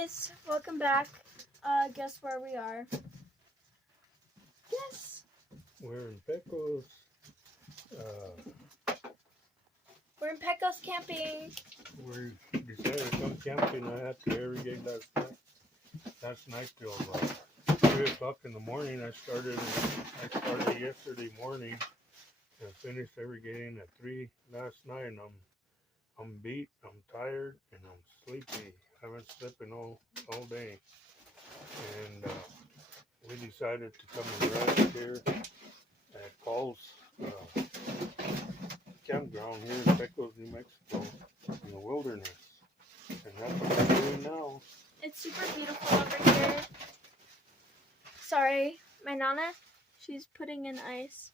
guys, welcome back. Guess where we are? Guess. We're in Pecos. We're in Pecos camping. We decided to come camping. I had to irrigate last night till 3 o'clock in the morning. I started yesterday morning and finished irrigating at 3 last night. And I'm beat, I'm tired, and I'm sleepy. I haven't slept all day. And we decided to come and rest here at Paul's campground here in Pecos, New Mexico, in the wilderness. And that's what we're doing now. It's super beautiful over here. Sorry, my Nana, she's putting in ice.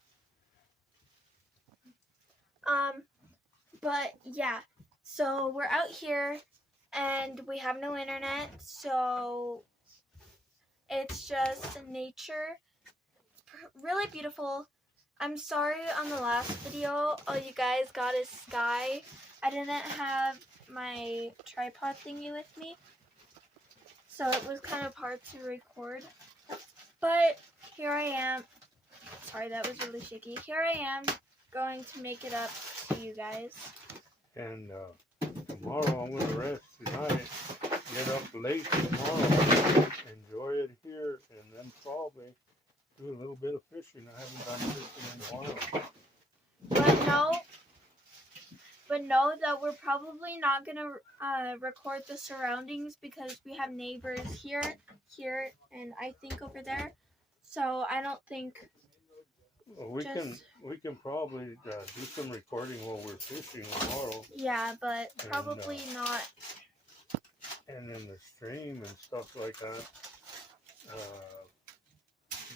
But yeah, so we're out here and we have no internet, so it's just nature. It's really beautiful. I'm sorry on the last video, all you guys got is sky. I didn't have my tripod thingy with me, so it was kind of hard to record. But here I am. Sorry, that was really shaky. Here I am going to make it up to you guys. And tomorrow I'm going to rest tonight, get up late tomorrow, enjoy it here, and then probably do a little bit of fishing. I haven't done fishing in a while. But know that we're probably not going to record the surroundings because we have neighbors here, and I think over there. So I don't think... Well, we can probably do some recording while we're fishing tomorrow. Yeah, but probably not. And in the stream and stuff like that.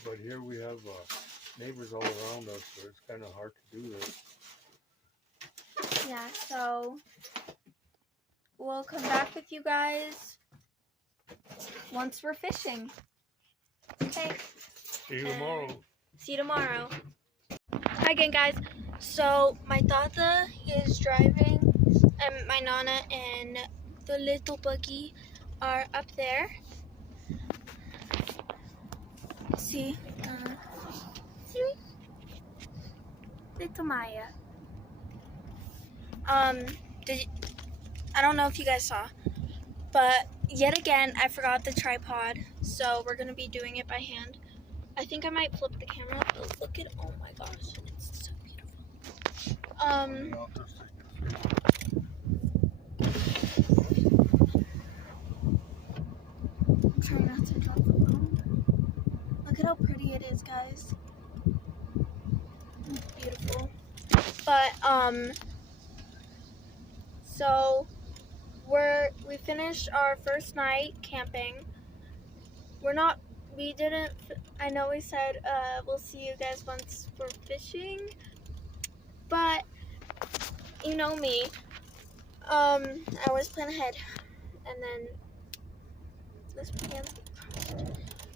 But here we have neighbors all around us, so it's kind of hard to do this. Yeah, so we'll come back with you guys once we're fishing. Okay. See you tomorrow. See you tomorrow. Hi again, guys. So my Tata is driving, and my Nana and the little buggy are up there. See, little Maya. I don't know if you guys saw, but yet again I forgot the tripod, so we're gonna be doing it by hand. I think I might flip the camera, but look at, oh my gosh, it's so beautiful. I'm trying not to drop the phone. Look at how pretty it is, guys. It's beautiful. But, so we finished our first night camping. I know we said we'll see you guys once we're fishing, but you know me, I always plan ahead, and then this pan.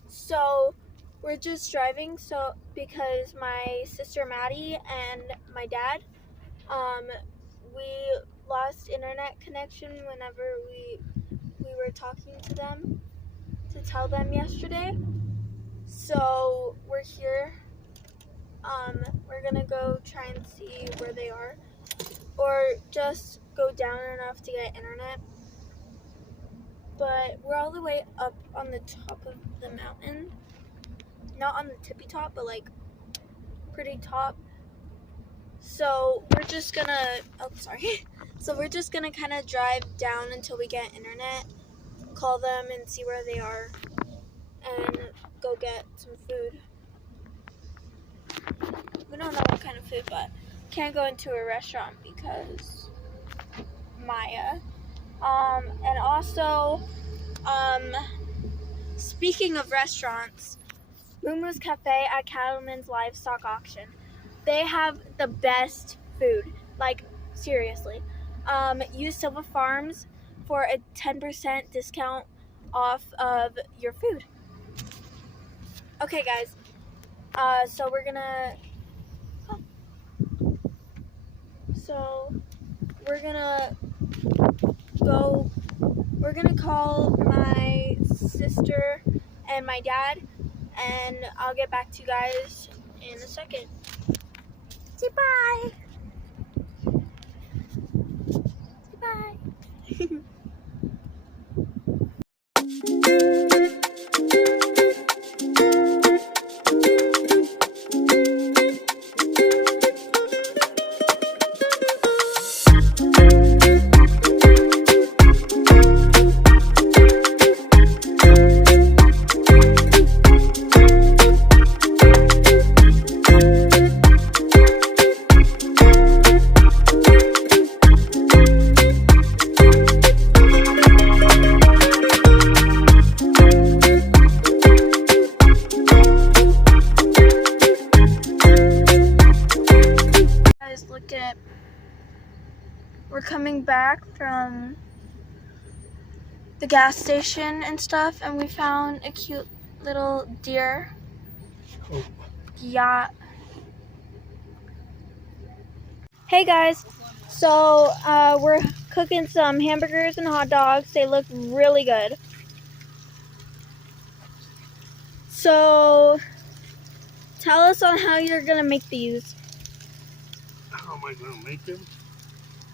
So we're just driving, because my sister Maddie and my dad, we lost internet connection whenever we were talking to them to tell them yesterday. So we're here. We're gonna go try and see where they are, or just go down enough to get internet. But we're all the way up on the top of the mountain. Not on the tippy top, but like pretty top. So we're just gonna, So we're just gonna kind of drive down until we get internet, call them and see where they are, and go get some food. We don't know what kind of food, but can't go into a restaurant because Maya. And also, speaking of restaurants, Moo Moo's Cafe at Cattleman's Livestock Auction. They have the best food, like seriously. Use Silva Farms for a 10% discount off of your food. Okay, guys. So we're gonna call my sister and my dad, and I'll get back to you guys in a second. Say bye. Say bye. Guys, look at, we're coming back from the gas station and stuff, and we found a cute little deer. Oh. Yeah. Hey guys, so we're cooking some hamburgers and hot dogs. They look really good. So tell us on how you're gonna make these. How am I gonna make them?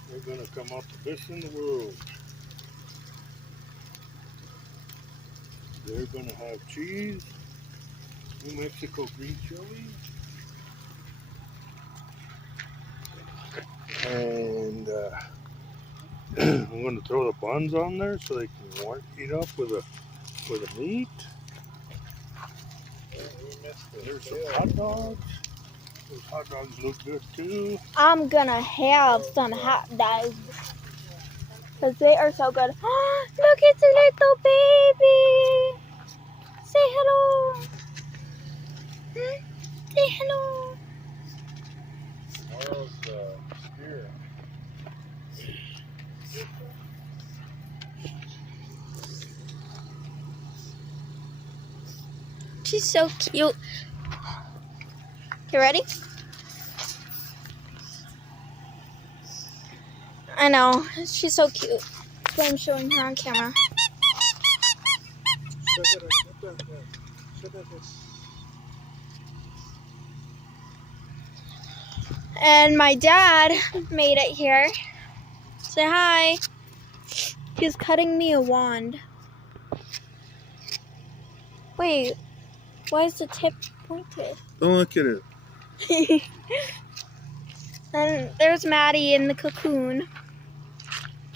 They're gonna come out the best in the world. They're gonna have cheese, New Mexico green chili, and I'm gonna throw the buns on there so they can heat up with the meat. There's some hot dogs. Those hot dogs look good too. I'm gonna have some hot dogs because they are so good. Look, it's a little baby. Say hello. Say hello. Tomorrow's spear. She's so cute. You ready? I know. She's so cute. That's why I'm showing her on camera. And my dad made it here. Say hi. He's cutting me a wand. Wait, why is the tip pointed? Don't look at it. And there's Maddie in the cocoon.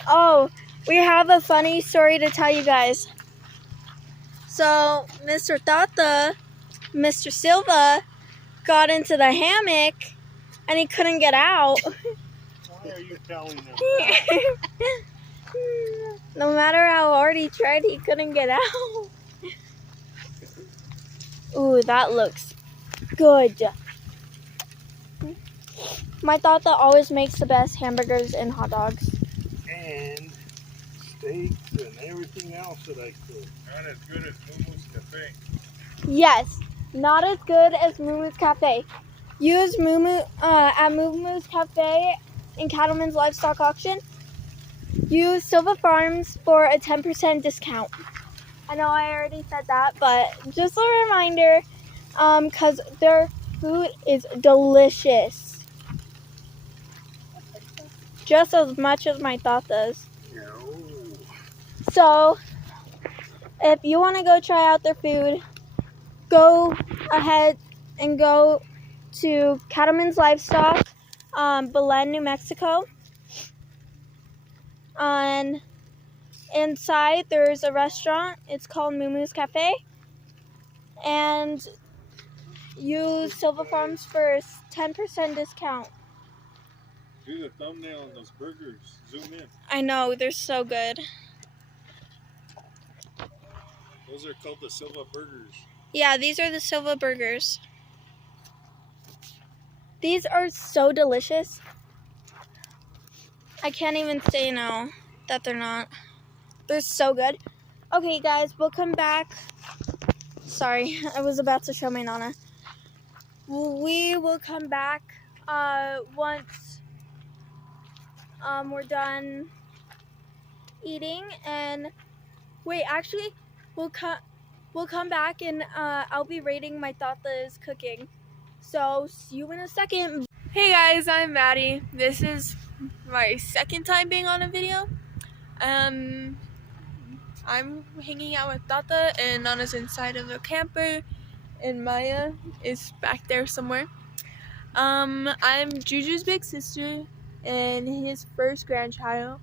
Oh, we have a funny story to tell you guys. So, Mr. Tata, Mr. Silva, got into the hammock and he couldn't get out. Why are you telling them? No matter how hard he tried, he couldn't get out. Ooh, that looks good. My Tata always makes the best hamburgers and hot dogs. And steaks and everything else that I cook. Not as good as Mumu's Cafe. Yes, not as good as Mumu's Cafe. Use Mumu at Mumu's Cafe in Cattleman's Livestock Auction. Use Silva Farms for a 10% discount. I know I already said that, but just a reminder, because their food is delicious. Just as much as my Tata's. No. So, if you want to go try out their food, go ahead and go to Cattleman's Livestock, Belen, New Mexico. And inside there's a restaurant. It's called Mumu's Cafe. And use Silva Farms for a 10% discount. Do the thumbnail on those burgers. Zoom in. I know, they're so good. Those are called the Silva Burgers. Yeah, these are the Silva burgers. These are so delicious. I can't even say no that they're not. They're so good. Okay, guys, we'll come back. Sorry, I was about to show my Nana. We will come back once we're done eating. And wait, actually, we'll we'll come back and I'll be rating my Tata's cooking. So see you in a second. Hey guys, I'm Maddie. This is my second time being on a video. I'm hanging out with Tata and Nana's inside of the camper and Maya is back there somewhere. I'm Juju's big sister and his first grandchild.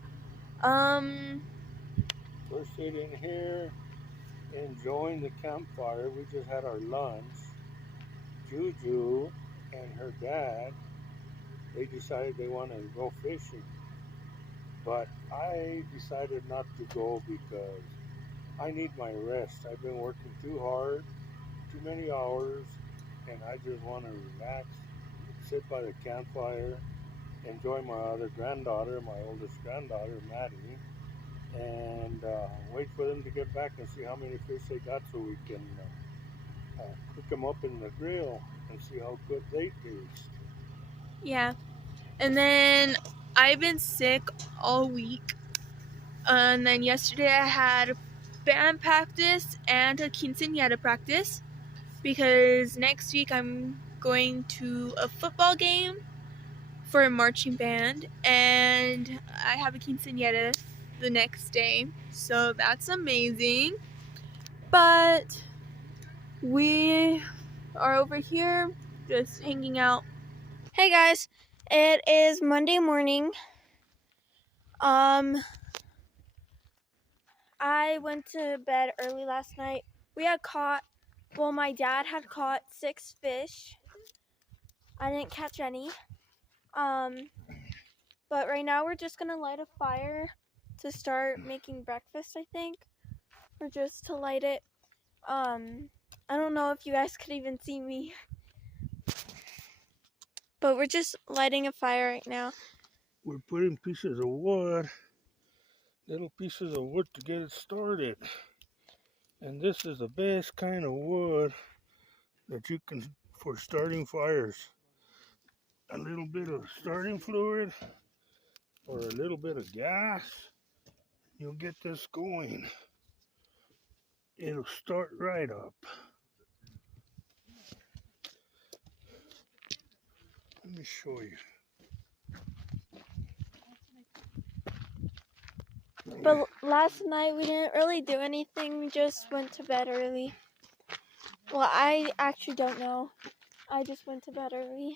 We're sitting here enjoying the campfire. We just had our lunch. Juju and her dad, they decided they want to go fishing. But I decided not to go because I need my rest. I've been working too hard, too many hours, and I just want to relax, sit by the campfire, enjoy my other granddaughter, my oldest granddaughter, Maddie, and wait for them to get back and see how many fish they got so we can cook them up in the grill and see how good they taste. Yeah. And then I've been sick all week. And then yesterday I had band practice and a quinceañera practice because next week I'm going to a football game for a marching band and I have a quinceañera the next day. So that's amazing. But we are over here just hanging out. Hey guys, it is Monday morning. I went to bed early last night. My dad had caught 6 fish. I didn't catch any. But right now we're just gonna light a fire to start making breakfast, I think. Or just to light it. I don't know if you guys could even see me. But we're just lighting a fire right now. We're putting pieces of wood, little pieces of wood to get it started. And this is the best kind of wood that you can, for starting fires. A little bit of starting fluid or a little bit of gas, you'll get this going. It'll start right up. Let me show you. But last night we didn't really do anything. We just went to bed early. Well, I actually don't know. I just went to bed early.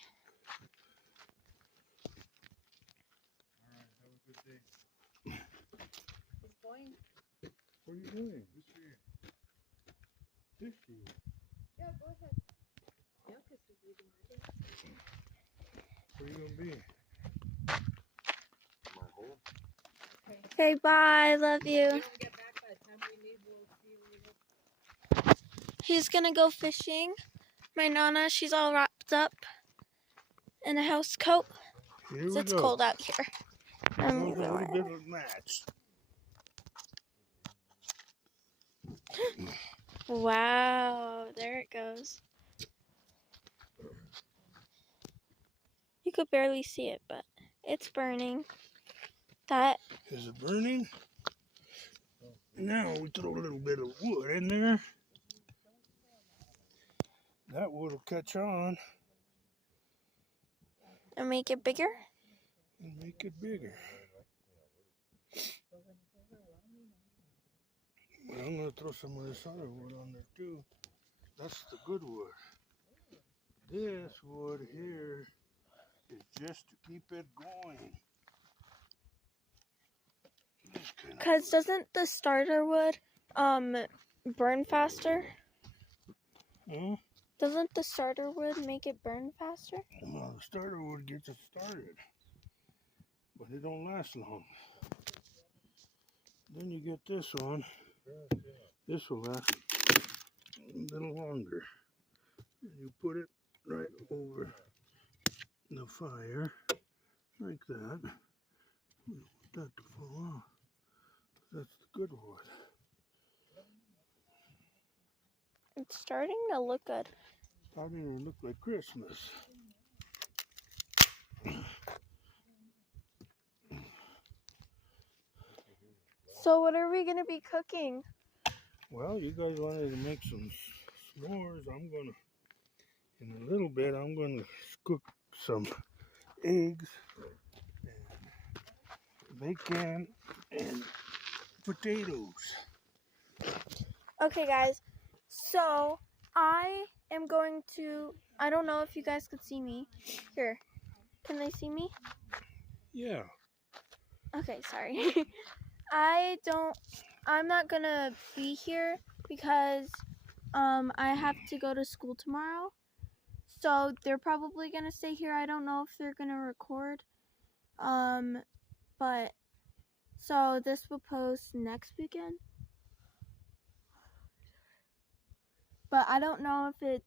What are you doing? Fishing. Yeah, go ahead. Where are you gonna be? Okay, bye. Love you. He's gonna go fishing. My Nana, she's all wrapped up in a house coat. Here So we it's go. cold out here. A little bit of a match. Wow, there it goes. You could barely see it, but it's burning. That Is it burning? Now we throw a little bit of wood in there. That wood will catch on and make it bigger. and make it bigger. But I'm going to throw some of this other wood on there too. That's the good wood. This wood here is just to keep it going. Because doesn't the starter wood burn faster? Hmm? Doesn't the starter wood make it burn faster? Well, the starter wood gets it started, but it don't last long. Then you get this one. This will last a little longer. And you put it right over the fire, like that. We don't want that to fall off. That's the good wood. It's starting to look good. Starting to look like Christmas. So what are we going to be cooking? Well, you guys wanted to make some s'mores. In a little bit, I'm gonna cook some eggs, and bacon, and potatoes. Okay, guys. So I am going to. I don't know if you guys could see me. Here, can they see me? Yeah. Okay, sorry. I'm not gonna be here because I have to go to school tomorrow. So they're probably gonna stay here. I don't know if they're gonna record. But so this will post next weekend. But I don't know if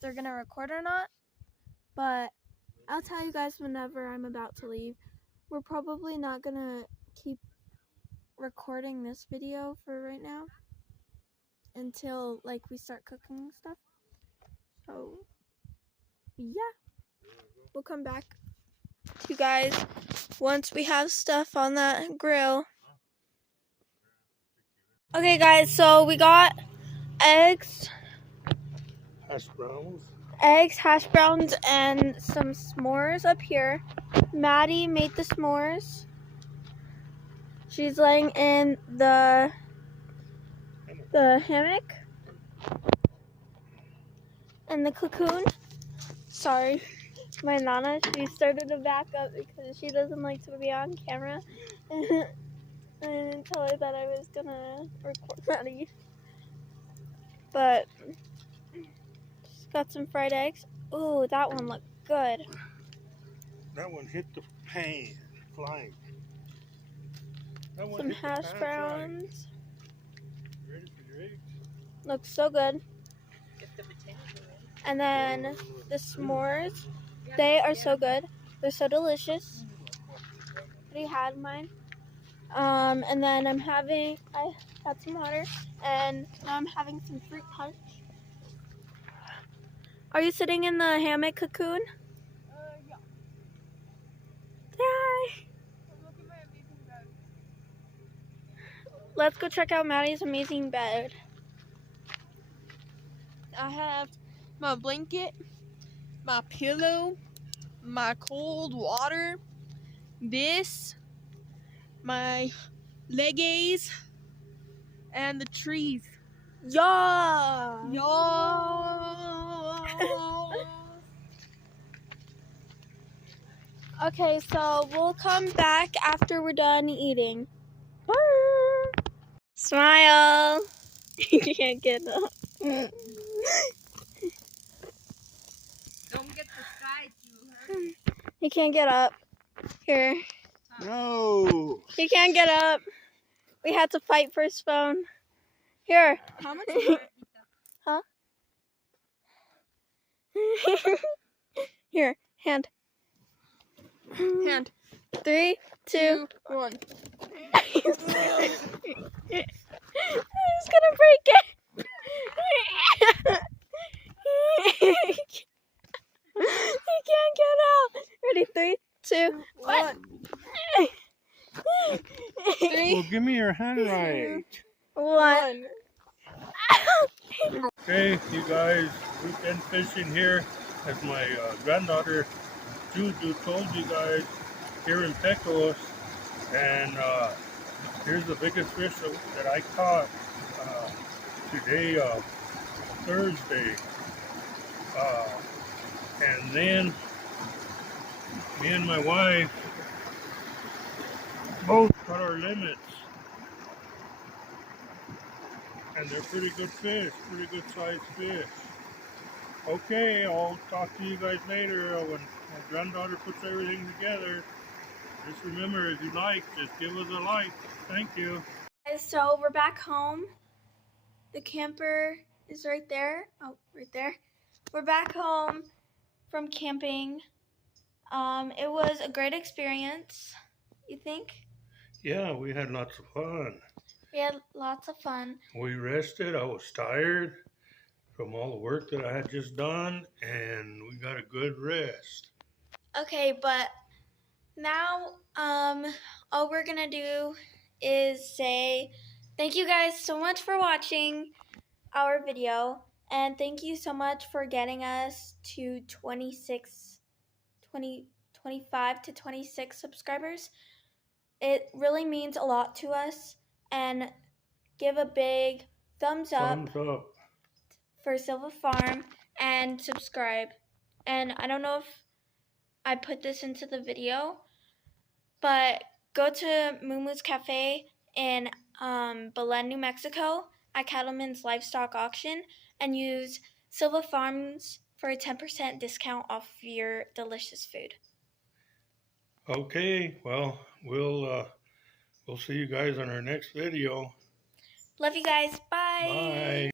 they're gonna record or not. But I'll tell you guys whenever I'm about to leave. We're probably not gonna keep recording this video for right now until like we start cooking and stuff. So yeah, we'll come back to you guys once we have stuff on that grill. Okay guys, so we got eggs, hash browns, and some s'mores up here. Maddie made the s'mores. She's laying in the hammock and the cocoon. Sorry, my Nana, she started to back up because she doesn't like to be on camera. I didn't tell her that I was gonna record Maddie. But she's got some fried eggs. Ooh, that one looked good. That one hit the pan flying. Some hash browns. Ready for your eggs? Looks so good. And then the s'mores. They are so good. They're so delicious. Already had mine. And then I had some water, and now I'm having some fruit punch. Are you sitting in the hammock cocoon? Yeah. Hi. I'm looking at my amazing bed. Let's go check out Maddie's amazing bed. I have my blanket, my pillow, my cold water, this, my leggings, and the trees. Yeah. Yo. Okay, so we'll come back after we're done eating. Smile. You can't get up. Don't get the sky too hurt. He can't get up. Here. No. He can't get up. We had to fight for his phone. Here. How much? Huh? Here. Hand. Hand. 3, 2. 1. He's gonna break it. He can't get out. Ready? 3, 2, 1. 3, Well, give me your handwrite. 1. Okay, you guys, weekend fishing here, as my granddaughter Juju told you guys, here in Pecos. And here's the biggest fish that I caught today, Thursday. And then me and my wife both cut our limits. And they're pretty good fish, pretty good sized fish. Okay, I'll talk to you guys later when my granddaughter puts everything together. Just remember, if you like, just give us a like. Thank you. So we're back home. The camper is right there. Oh, right there. We're back home from camping. It was a great experience, you think? Yeah, we had lots of fun. We had lots of fun. We rested. I was tired from all the work that I had just done, and we got a good rest. Okay, but now all we're gonna do is say Thank you guys so much for watching our video. And thank you so much for getting us to 25 to 26 subscribers. It really means a lot to us. And give a big thumbs up Thumbs up. for Silva Farm and subscribe. And I don't know if I put this into the video, but go to Moomoo's Cafe in Belen, New Mexico at Cattleman's Livestock Auction and use Silva Farms for a 10% discount off your delicious food. Okay, well, we'll see you guys on our next video. Love you guys. Bye. Bye.